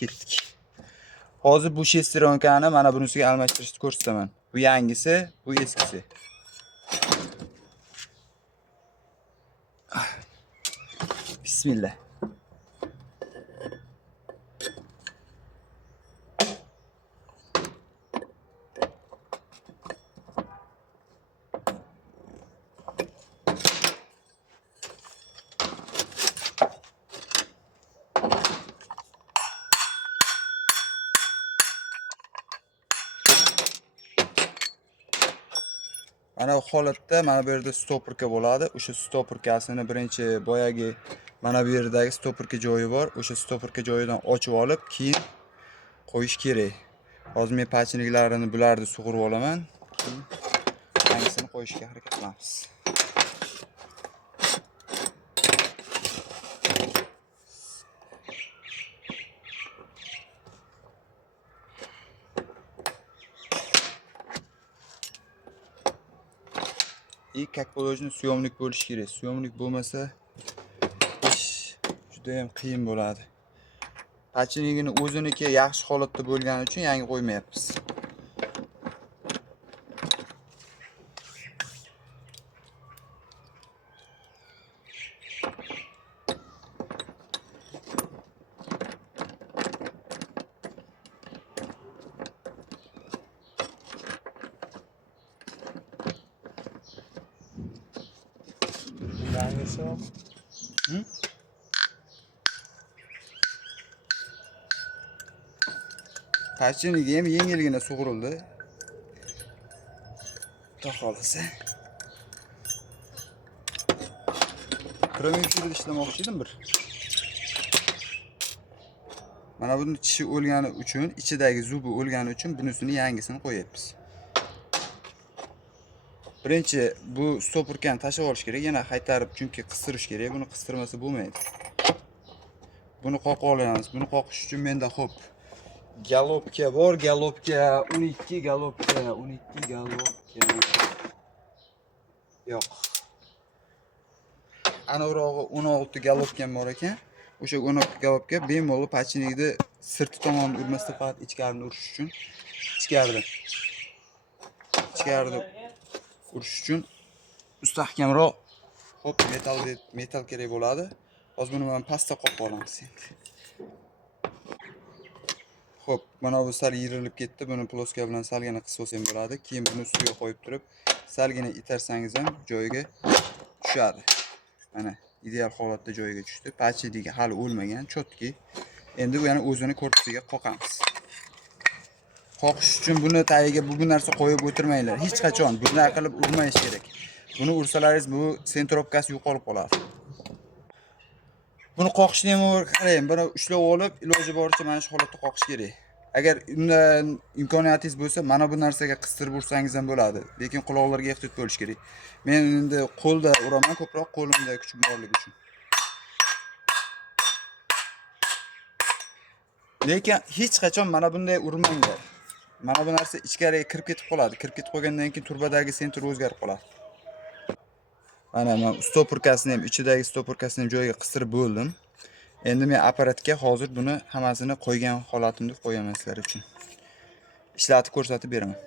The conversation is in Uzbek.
ketdik. Hozir bu shestronkani mana bunisiga almashtirishni ko'rsataman. Bu yangisi, bu eskisi. Bismillah. Mana bu holatda mana bu yerda stoperka bo'ladi. O'sha stoperkasini birinchi boyagi mana bu yerdagi stoperka joyi bor. O'sha stoperka joyidan ochib olib, keyin qo'yish kerak. Hozir men pachiniklarini bularni sug'urib olaman. Keyin yangisini qo'yishga harakat qilamiz. Как положено syomlik bo'lishi kerak. Syomlik bo'lmasa ish juda ham qiyin bo'ladi. Pachinigini o'ziniki yaxshi holatda bo'lgani uchun yangi qo'ymayapmiz. Hangisi o? Pachinigi ham yengilgina sug'urildi. Xudo xolasa. Promilchida ishlamoqchi edim bir. Mana buni tishi o'lgani uchun, ichidagi zubi o'lgani uchun bunisini yangisini qo'yapmiz. Birinchi bu stoperkani tashlab olish kerak, yana qaytarib chunki qistirish kerak. Buni qistirmasa bo'lmaydi. Buni qoqib olamiz. Buni qoqish uchun menda xo'p galopka bor, galopka 12 galopka, 12 galopka. Yo'q. Aniqrog'i 16 galopkam bor ekan. O'sha 16 galopka bemalol pachinigida sirti tomonni urmasdan faqat ichkarini urish uchun ichkarida urish uchun mustahkamroq xo'p metal kerak bo'ladi. Hozir buni men pastga qoqib olamiz endi. Xo'p, mana bu sal yirilib ketdi. Buni ploska bilan salgina qisib olsam bo'ladi. Keyin buni ustiga qo'yib turib, salgina itarsangiz ham joyiga tushadi. Mana ideal holatda joyiga tushdi. Pachinigi hali o'lmagan, chotki. Endi u yana o'zini korpusiga qoqamiz. Qoqish uchun buni tagiga bu narsa qo'yib o'tirmanglar. Hech qachon bunday qilib urmayish kerak. Buni ursalaringiz bu sentropkasi yo'qolib qoladi. Buni qoqishni ham qarang, buni ushlab olib, iloji boricha mana shu holatda qoqish kerak. Agar undan imkoniyatingiz bo'lsa, mana bu narsaga qistirib ursangiz ham bo'ladi. Lekin quloqlarga ehtiyot bo'lish kerak. Men endi qo'lda uraman, ko'proq qo'limda kuchim borligi uchun. Lekin hech qachon mana bunday urmanglar. Mana bu narsa ichkariga kirib ketib qoladi. Kirib ketib qolgandan keyin turbadagi sentr o'zgarib qoladi. Mana men stoperkasini ham, ichidagi stoperkasini ham joyiga qistirib bo'ldim. Endi men apparatga hozir buni hammasini qo'ygan holatimda qo'yaman sizlar uchun. Ishlatib ko'rsatib beraman.